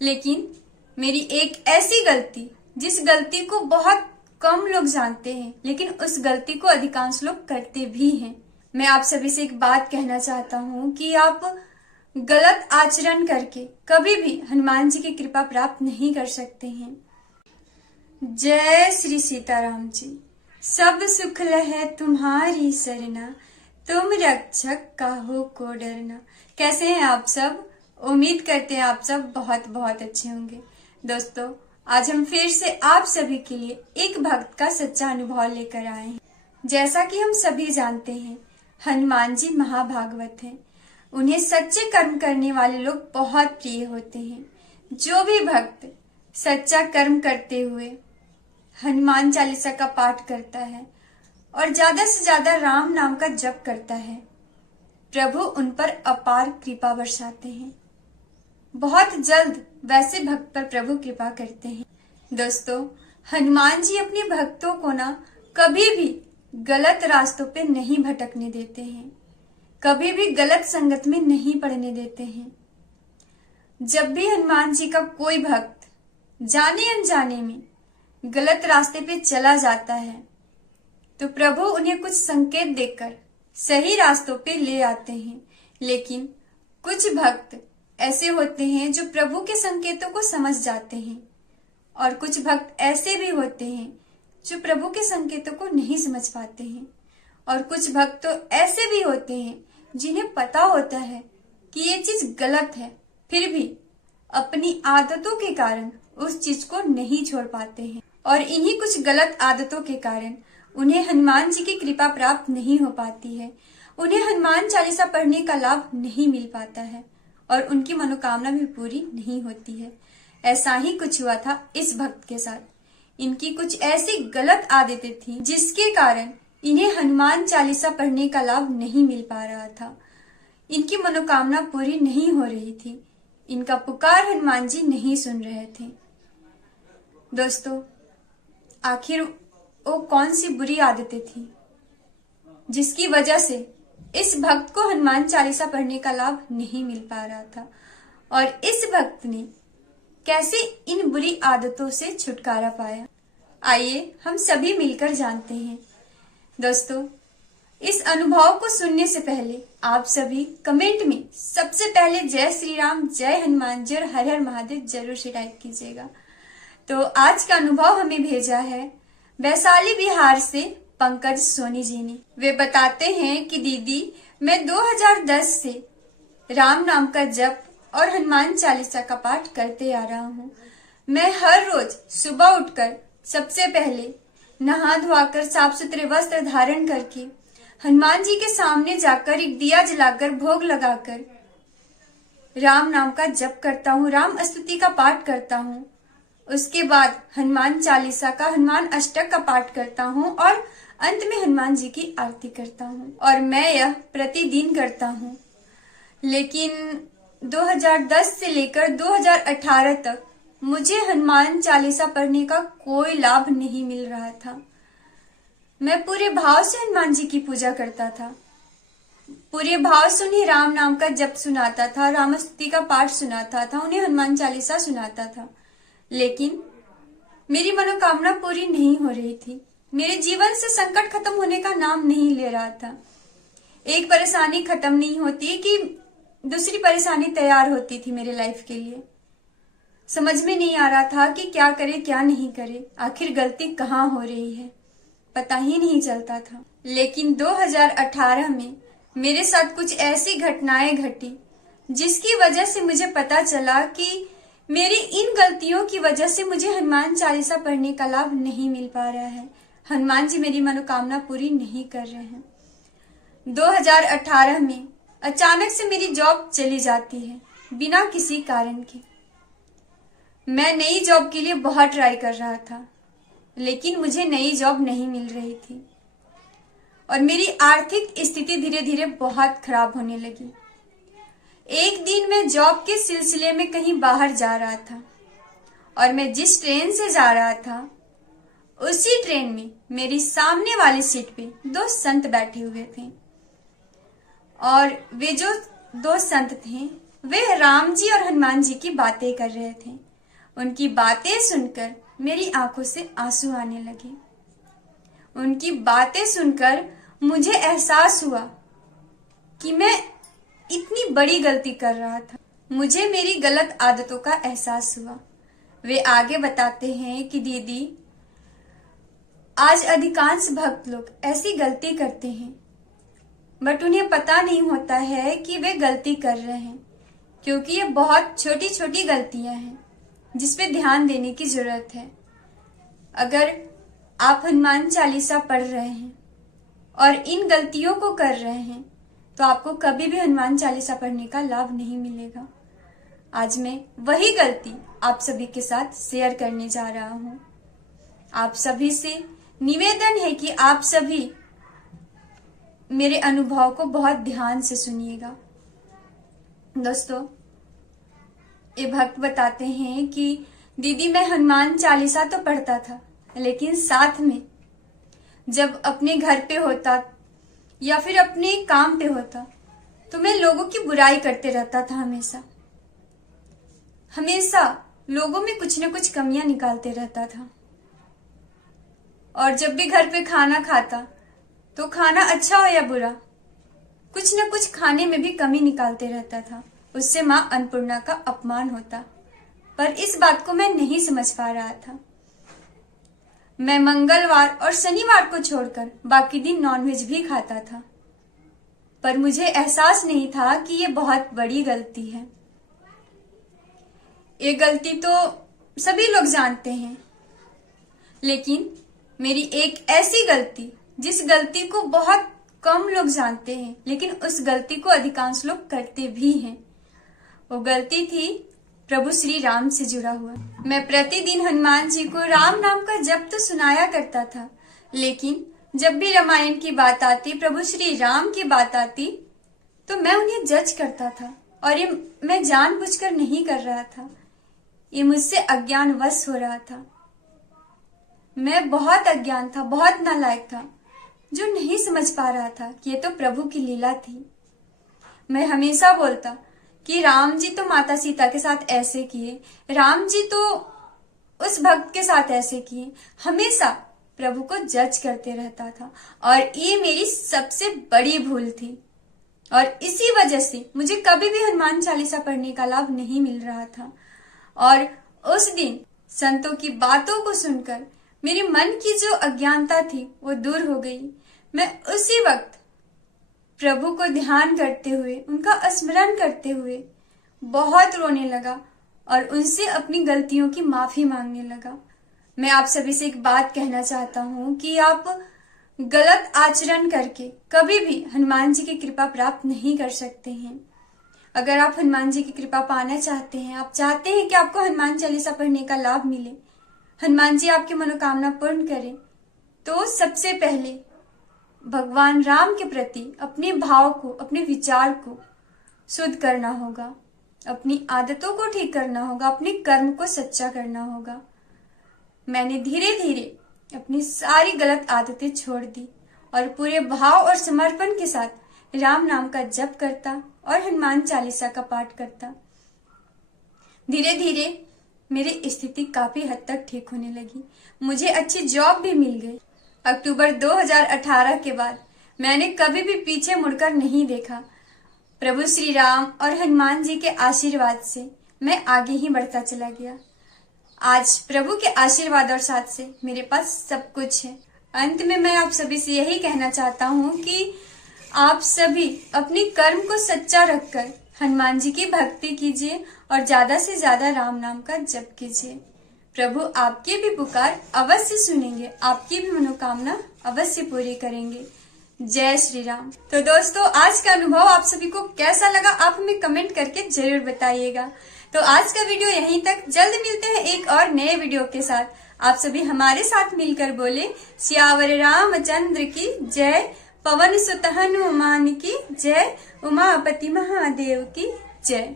लेकिन मेरी एक ऐसी गलती, जिस गलती को बहुत कम लोग जानते हैं लेकिन उस गलती को अधिकांश लोग करते भी हैं। मैं आप सभी से एक बात कहना चाहता हूँ कि आप गलत आचरण करके कभी भी हनुमान जी की कृपा प्राप्त नहीं कर सकते हैं। जय श्री सीताराम जी। सब सुख लहै तुम्हारी सरना, तुम रक्षक काहू को डरना। कैसे हैं आप सब? उम्मीद करते हैं आप सब बहुत बहुत अच्छे होंगे। दोस्तों, आज हम फिर से आप सभी के लिए एक भक्त का सच्चा अनुभव लेकर आए हैं। जैसा कि हम सभी जानते हैं, हनुमान जी महाभागवत हैं। उन्हें सच्चे कर्म करने वाले लोग बहुत प्रिय होते हैं। जो भी भक्त सच्चा कर्म करते हुए हनुमान चालीसा का पाठ करता है और ज्यादा से ज्यादा राम नाम का जप करता है, प्रभु उन पर अपार कृपा बरसाते हैं। बहुत जल्द वैसे भक्त पर प्रभु कृपा करते हैं। दोस्तों, हनुमान जी अपने भक्तों को ना कभी भी गलत रास्तों पे नहीं भटकने देते हैं, कभी भी गलत संगत में नहीं पड़ने देते हैं। जब भी हनुमान जी का कोई भक्त जाने अनजाने में गलत रास्ते पे चला जाता है तो प्रभु उन्हें कुछ संकेत देकर सही रास्तों पे ले आते हैं। लेकिन कुछ भक्त ऐसे होते हैं जो प्रभु के संकेतों को समझ जाते हैं और कुछ भक्त ऐसे भी होते हैं जो प्रभु के संकेतों को नहीं समझ पाते हैं। और कुछ भक्त तो ऐसे भी होते हैं जिन्हें पता होता है कि ये चीज गलत है, फिर भी अपनी आदतों के कारण उस चीज को नहीं छोड़ पाते हैं। और इन्हीं कुछ गलत आदतों के कारण उन्हें हनुमान जी की कृपा प्राप्त नहीं हो पाती है, उन्हें हनुमान चालीसा पढ़ने का लाभ नहीं मिल पाता है और उनकी मनोकामना भी पूरी नहीं होती है। ऐसा ही कुछ हुआ था इस भक्त के साथ। इनकी कुछ ऐसी गलत आदतें थी जिसके कारण इन्हें हनुमान चालीसा पढ़ने का लाभ नहीं मिल पा रहा था। इनकी मनोकामना पूरी नहीं हो रही थी, इनका पुकार हनुमान जी नहीं सुन रहे थे। दोस्तों, आखिर वो कौन सी बुरी आदतें थी जिसकी वजह से इस भक्त को हनुमान चालीसा पढ़ने का लाभ नहीं मिल पा रहा था, और इस भक्त ने कैसे इन बुरी आदतों से छुटकारा पाया? आइए हम सभी मिलकर जानते हैं। दोस्तों, इस अनुभव को सुनने से पहले आप सभी कमेंट में सबसे पहले जय श्री राम, जय हनुमान जी और हर हर महादेव जरूर से टाइप कीजिएगा। तो आज का अनुभव हमें भेजा है वैशाली बिहार से पंकज सोनी जी ने। वे बताते हैं कि दीदी, मैं 2010 से राम नाम का जप और हनुमान चालीसा का पाठ करते आ रहा हूँ। मैं हर रोज सुबह उठकर सबसे पहले नहा धोकर साफ सुथरे वस्त्र धारण करके हनुमान जी के सामने जाकर एक दिया जलाकर भोग लगाकर राम नाम का जप करता हूँ, राम स्तुति का पाठ करता हूँ। उसके बाद हनुमान चालीसा का, हनुमान अष्टक का पाठ करता हूँ और अंत में हनुमान जी की आरती करता हूँ। और मैं यह प्रतिदिन करता हूँ। लेकिन 2010 से लेकर 2018 तक मुझे हनुमान चालीसा पढ़ने का कोई लाभ नहीं मिल रहा था। मैं पूरे भाव से हनुमान जी की पूजा करता था, पूरे भाव से उन्हें राम नाम का जप सुनाता था, राम स्तुति का पाठ सुनाता था, उन्हें हनुमान चालीसा सुनाता था। लेकिन मेरी मनोकामना पूरी नहीं हो रही थी। मेरे जीवन से संकट खत्म होने का नाम नहीं ले रहा था। एक परेशानी खत्म नहीं होती कि दूसरी परेशानी तैयार होती थी मेरे लाइफ के लिए। समझ में नहीं आ रहा था कि क्या करे क्या नहीं करे, आखिर गलती कहाँ हो रही है, पता ही नहीं चलता था। लेकिन 2018 में मेरे साथ कुछ ऐसी घटनाएं घटी जिसकी वजह से मुझे पता चला कि मेरी इन गलतियों की वजह से मुझे हनुमान चालीसा पढ़ने का लाभ नहीं मिल पा रहा है। हनुमान जी मेरी मनोकामना पूरी नहीं कर रहे हैं। 2018 में अचानक से मेरी जॉब चली जाती है बिना किसी कारण के। मैं नई जॉब के लिए बहुत ट्राई कर रहा था, लेकिन मुझे नई जॉब नहीं मिल रही थी और मेरी आर्थिक स्थिति धीरे धीरे बहुत खराब होने लगी। एक दिन मैं जॉब के सिलसिले में कहीं बाहर जा रहा था और मैं जिस ट्रेन से जा रहा था उसी ट्रेन में मेरी सामने वाली सीट पे 2 संत बैठे हुए थे। और वे जो 2 संत थे वे राम जी और हनुमान जी की बातें कर रहे थे। उनकी बातें सुनकर मेरी आंखों से आंसू आने लगे। उनकी बातें सुनकर मुझे एहसास हुआ कि मैं इतनी बड़ी गलती कर रहा था। मुझे मेरी गलत आदतों का एहसास हुआ। वे आगे बताते हैं कि दीदी, आज अधिकांश भक्त लोग ऐसी गलती करते हैं, बट उन्हें पता नहीं होता है कि वे गलती कर रहे हैं, क्योंकि ये बहुत छोटी छोटी गलतियां हैं जिस पे ध्यान देने की जरूरत है। अगर आप हनुमान चालीसा पढ़ रहे हैं और इन गलतियों को कर रहे हैं तो आपको कभी भी हनुमान चालीसा पढ़ने का लाभ नहीं मिलेगा। आज मैं वही गलती आप सभी के साथ शेयर करने जा रहा हूं। आप सभी से निवेदन है कि आप सभी मेरे अनुभव को बहुत ध्यान से सुनिएगा। दोस्तों, ये भक्त बताते हैं कि दीदी, मैं हनुमान चालीसा तो पढ़ता था, लेकिन साथ में जब अपने घर पे होता या फिर अपने काम पे होता तो मैं लोगों की बुराई करते रहता था। हमेशा लोगों में कुछ न कुछ कमियां निकालते रहता था। और जब भी घर पे खाना खाता तो खाना अच्छा हो या बुरा, कुछ न कुछ खाने में भी कमी निकालते रहता था। उससे मां अन्नपूर्णा का अपमान होता, पर इस बात को मैं नहीं समझ पा रहा था। मैं मंगलवार और शनिवार को छोड़कर बाकी दिन नॉनवेज भी खाता था, पर मुझे एहसास नहीं था कि ये बहुत बड़ी गलती है। ये गलती तो सभी लोग जानते हैं, लेकिन मेरी एक ऐसी गलती, जिस गलती को बहुत कम लोग जानते हैं, लेकिन उस गलती को अधिकांश लोग करते भी हैं, वो गलती थी प्रभु श्री राम से जुड़ा हुआ। मैं प्रतिदिन हनुमान जी को राम नाम का जप तो सुनाया करता था, लेकिन जब भी रामायण की बात आती, प्रभु श्री राम की बात आती, तो मैं उन्हें जज करता था। और ये मैं जानबूझकर नहीं कर रहा था, ये मुझसे अज्ञानवश हो रहा था। मैं बहुत अज्ञान था, बहुत नालायक था, जो नहीं समझ पा रहा था कि ये तो प्रभु की लीला थी। मैं हमेशा बोलता कि राम जी तो माता सीता के साथ ऐसे किए, राम जी तो उस भक्त के साथ ऐसे किए। हमेशा प्रभु को जज करते रहता था, और ये मेरी सबसे बड़ी भूल थी। और इसी वजह से मुझे कभी भी हनुमान चालीसा पढ़ने का लाभ नहीं मिल रहा था। और उस दिन संतों की बातों को सुनकर मेरे मन की जो अज्ञानता थी वो दूर हो गई। मैं उसी वक्त प्रभु को ध्यान करते हुए, उनका स्मरण करते हुए बहुत रोने लगा और उनसे अपनी गलतियों की माफी मांगने लगा। मैं आप सभी से एक बात कहना चाहता हूँ कि आप गलत आचरण करके कभी भी हनुमान जी की कृपा प्राप्त नहीं कर सकते हैं। अगर आप हनुमान जी की कृपा पाना चाहते हैं, आप चाहते हैं कि आपको हनुमान चालीसा पढ़ने का लाभ मिले, हनुमान जी आपकी मनोकामना पूर्ण करें, तो सबसे पहले भगवान राम के प्रति अपने भाव को, अपने विचार को शुद्ध करना होगा, अपनी आदतों को ठीक करना होगा, अपने कर्म को सच्चा करना होगा। मैंने धीरे धीरे अपनी सारी गलत आदतें छोड़ दी और पूरे भाव और समर्पण के साथ राम नाम का जप करता और हनुमान चालीसा का पाठ करता। धीरे धीरे मेरी स्थिति काफी हद तक ठीक होने लगी। मुझे अच्छी जॉब भी मिल गई। अक्टूबर 2018 के बाद मैंने कभी भी पीछे मुड़कर नहीं देखा। प्रभु श्री राम और हनुमान जी के आशीर्वाद से मैं आगे ही बढ़ता चला गया। आज प्रभु के आशीर्वाद और साथ से मेरे पास सब कुछ है। अंत में मैं आप सभी से यही कहना चाहता हूँ कि आप सभी अपनी कर्म को सच्चा रखकर हनुमान जी की भक्ति कीजिए और ज्यादा से ज्यादा राम नाम का जप कीजिए। प्रभु आपकी भी पुकार अवश्य सुनेंगे, आपकी भी मनोकामना अवश्य पूरी करेंगे। जय श्री राम। तो दोस्तों, आज का अनुभव आप सभी को कैसा लगा, आप हमें कमेंट करके जरूर बताइएगा। तो आज का वीडियो यहीं तक। जल्द मिलते हैं एक और नए वीडियो के साथ। आप सभी हमारे साथ मिलकर बोले सियावर रामचंद्र की जय, पवन सुत हनुमान की जय, उमापति महादेव की जय।